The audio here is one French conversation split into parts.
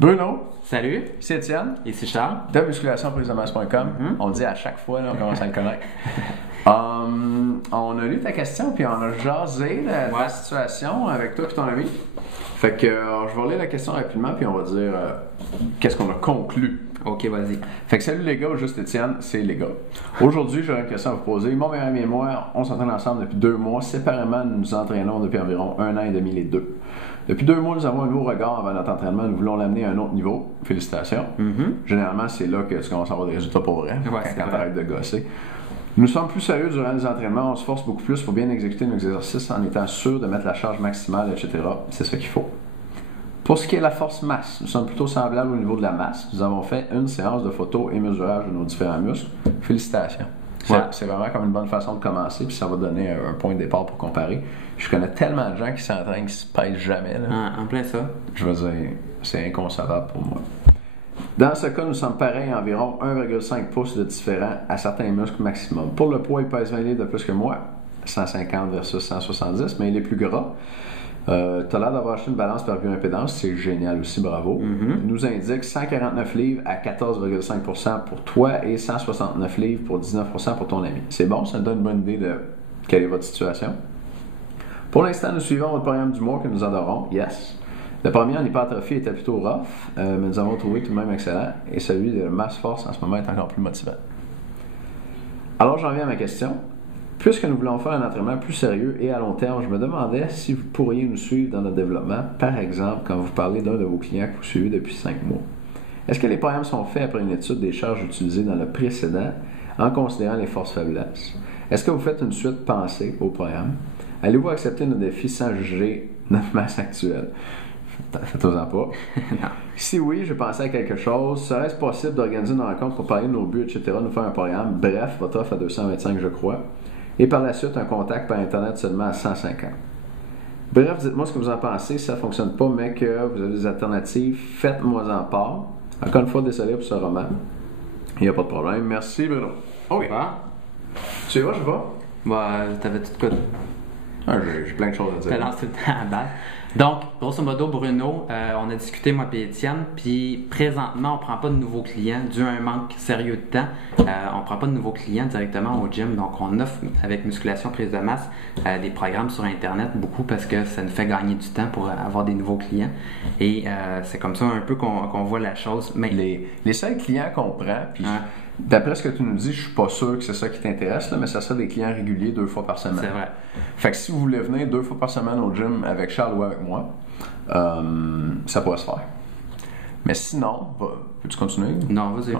Bruno, Salut, c'est Étienne, ici Charles. de musculationprisedemasse.com. On le dit à chaque fois, là, on commence à le connaître. On a lu ta question, puis on a jasé la situation avec toi et ton ami. Fait que je vais lire la question rapidement, puis on va dire qu'est-ce qu'on a conclu. Ok, vas-y. Fait que salut les gars, juste Étienne, c'est les gars. Aujourd'hui, j'aurais une question à vous poser. Mon meilleur ami et moi, on s'entraîne ensemble depuis 2 mois. Séparément, nous nous entraînons depuis environ 1 an et demi les deux. Depuis 2 mois, nous avons un nouveau regard avant notre entraînement. Nous voulons l'amener à un autre niveau. Félicitations. Généralement, c'est là que tu commences à avoir des résultats pour vrai, quand tu arrêtes de gosser. Nous sommes plus sérieux durant les entraînements. On se force beaucoup plus pour bien exécuter nos exercices en étant sûr de mettre la charge maximale, etc. C'est ce qu'il faut. Pour ce qui est de la force masse, nous sommes plutôt semblables au niveau de la masse. Nous avons fait une séance de photos et mesurage de nos différents muscles. Félicitations. C'est vraiment comme une bonne façon de commencer, puis ça va donner un point de départ pour comparer. Je connais tellement de gens qui s'entraînent qui se pèsent jamais. Là. En plein ça. Je veux dire, c'est inconcevable pour moi. Dans ce cas, nous sommes pareils, environ 1,5 pouces de différent à certains muscles maximum. Pour le poids, il pèse 20 livres de plus que moi, 150 versus 170, mais il est plus gras. Tu as l'air d'avoir acheté une balance par bioimpédance, c'est génial aussi, bravo. Il nous indique 149 livres à 14,5% pour toi et 169 livres pour 19% pour ton ami. C'est bon, ça nous donne une bonne idée de quelle est votre situation. Pour l'instant, nous suivons votre programme du mois que nous adorons, yes. Le premier en hypertrophie était plutôt rough, mais nous avons trouvé tout de même excellent, et celui de masse force en ce moment est encore plus motivant. Alors j'en viens à ma question. Puisque nous voulons faire un entraînement plus sérieux et à long terme, je me demandais si vous pourriez nous suivre dans notre développement, par exemple quand vous parlez d'un de vos clients que vous suivez depuis 5 mois. Est-ce que les programmes sont faits après une étude des charges utilisées dans le précédent en considérant les forces faiblesses? Est-ce que vous faites une suite pensée au programme? Allez-vous accepter nos défis sans juger notre masse actuelle? Faites-en pas. Si oui, je pensais à quelque chose. Serait-ce possible d'organiser une rencontre pour parler de nos buts, etc., nous faire un programme? Bref, votre offre à 225, je crois. Et par la suite, un contact par Internet seulement à 150. Bref, dites-moi ce que vous en pensez. Si ça ne fonctionne pas, mais que vous avez des alternatives, faites-moi en part. Encore une fois, désolé pour ce roman. Il n'y a pas de problème. Merci, Bruno. Oh oui. Tu y vas, je vais? Bah, t'avais tout quoi? J'ai plein de choses à dire. T'as lancé le temps à balle. Donc, grosso modo, Bruno, on a discuté, moi et Étienne, puis présentement, on prend pas de nouveaux clients dû à un manque sérieux de temps. On prend pas de nouveaux clients directement au gym, donc on offre avec Musculation Prise de Masse des programmes sur Internet, beaucoup parce que ça nous fait gagner du temps pour avoir des nouveaux clients. Et c'est comme ça un peu qu'on voit la chose. Mais les seuls clients qu'on prend, puis d'après ce que tu nous dis, je suis pas sûr que c'est ça qui t'intéresse, là, mais ça serait des clients réguliers 2 fois par semaine. C'est vrai. Fait que si vous voulez venir 2 fois par semaine au gym avec Charles ou avec moi, ça pourrait se faire. Mais sinon, peux-tu continuer? Non, vas-y.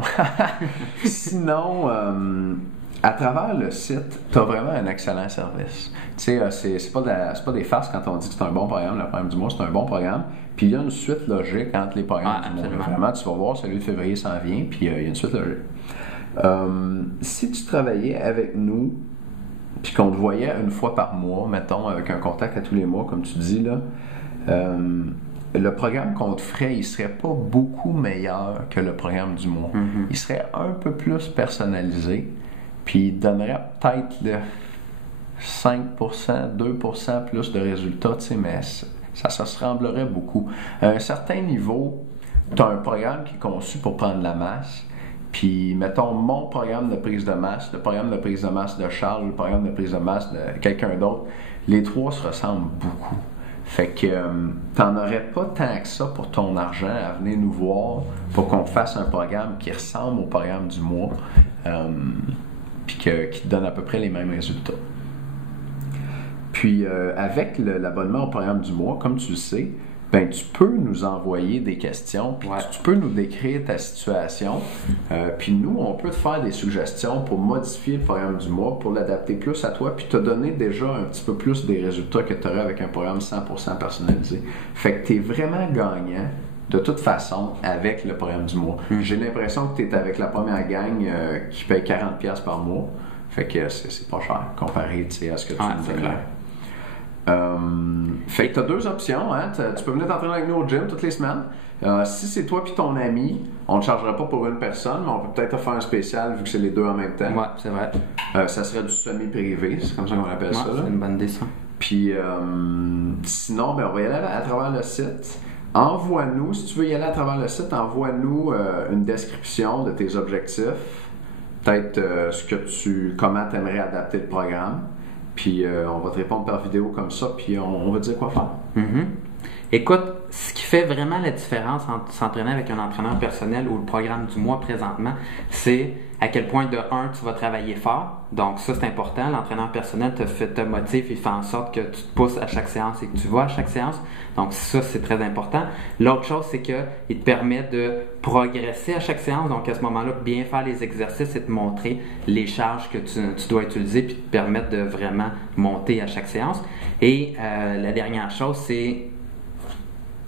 Sinon, à travers le site, tu as vraiment un excellent service. Tu sais, c'est pas des farces quand on dit que c'est un bon programme, le programme du mois, c'est un bon programme. Puis il y a une suite logique entre les programmes du mois. Vraiment, tu vas voir, celui de février s'en vient, puis il y a une suite logique. Si tu travaillais avec nous, puis qu'on te voyait une fois par mois, mettons, avec un contact à tous les mois, comme tu dis, là, le programme qu'on te ferait, il serait pas beaucoup meilleur que le programme du mois. Il serait un peu plus personnalisé, puis il donnerait peut-être le 5%, 2% plus de résultats, tu sais, mais ça se ressemblerait beaucoup. À un certain niveau, tu as un programme qui est conçu pour prendre la masse, puis, mettons, mon programme de prise de masse, le programme de prise de masse de Charles, le programme de prise de masse de quelqu'un d'autre, les trois se ressemblent beaucoup. Fait que t'en aurais pas tant que ça pour ton argent à venir nous voir pour qu'on fasse un programme qui ressemble au programme du mois, puis qui te donne à peu près les mêmes résultats. Puis, avec l'abonnement au programme du mois, comme tu le sais, ben, tu peux nous envoyer des questions, puis tu peux nous décrire ta situation, puis nous, on peut te faire des suggestions pour modifier le programme du mois, pour l'adapter plus à toi, puis te donner déjà un petit peu plus des résultats que tu aurais avec un programme 100% personnalisé. Fait que tu es vraiment gagnant, de toute façon, avec le programme du mois. J'ai l'impression que tu es avec la première gang qui paye 40$ par mois, fait que c'est pas cher comparé à ce que tu nous donnes. Fait que tu as 2 options, hein? Tu peux venir t'entraîner avec nous au gym toutes les semaines. Si c'est toi et ton ami, on ne chargera pas pour une personne, mais on peut peut-être te faire un spécial vu que c'est les 2 en même temps. Ouais, c'est vrai. Ça serait du semi-privé, c'est comme ça qu'on appelle ça. C'est une bonne idée, ça. Puis sinon, ben, on va y aller à travers le site. envoie-nous, si tu veux y aller à travers le site, envoie-nous une description de tes objectifs, peut-être comment tu aimerais adapter le programme, puis on va te répondre par vidéo comme ça, puis on va te dire quoi faire. Mm-hmm. Écoute, ce qui fait vraiment la différence entre s'entraîner avec un entraîneur personnel ou le programme du mois présentement, c'est à quel point de tu vas travailler fort. Donc ça, c'est important. L'entraîneur personnel te motive, il fait en sorte que tu te pousses à chaque séance et que tu vas à chaque séance. Donc ça, c'est très important. L'autre chose, c'est qu'il te permet de progresser à chaque séance. Donc à ce moment-là, bien faire les exercices et te montrer les charges que tu dois utiliser puis te permettre de vraiment monter à chaque séance. Et la dernière chose, c'est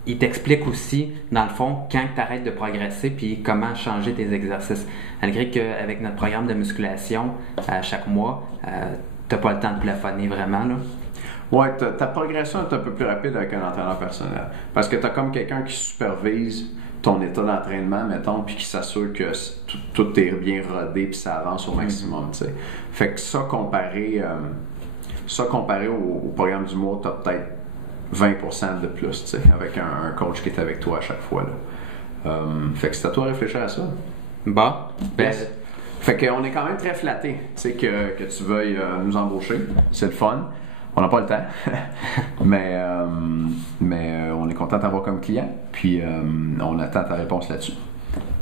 il t'explique aussi, dans le fond, quand tu arrêtes de progresser puis comment changer tes exercices. Malgré qu'avec notre programme de musculation, à chaque mois, tu n'as pas le temps de plafonner vraiment. Là. Oui, ta progression est un peu plus rapide avec un entraîneur personnel. Parce que tu as comme quelqu'un qui supervise ton état d'entraînement, mettons, puis qui s'assure que tout est bien rodé puis ça avance au maximum. Mm-hmm. Fait que ça, comparé au programme du mois, tu as peut-être 20% de plus, avec un coach qui est avec toi à chaque fois. Là. Fait que c'est à toi de réfléchir à ça. Bah, yes. Fait qu'on est quand même très flattés, que tu veuilles nous embaucher. C'est le fun. On n'a pas le temps, mais on est content de t'avoir comme client. Puis on attend ta réponse là-dessus.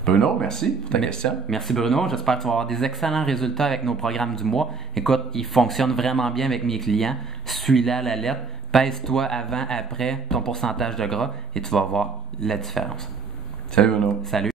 Bruno, merci pour ta question. Merci Bruno. J'espère que tu vas avoir des excellents résultats avec nos programmes du mois. Écoute, ils fonctionnent vraiment bien avec mes clients. Suis-la à la lettre. Pèse-toi avant, après ton pourcentage de gras et tu vas voir la différence. Salut Bruno. Salut.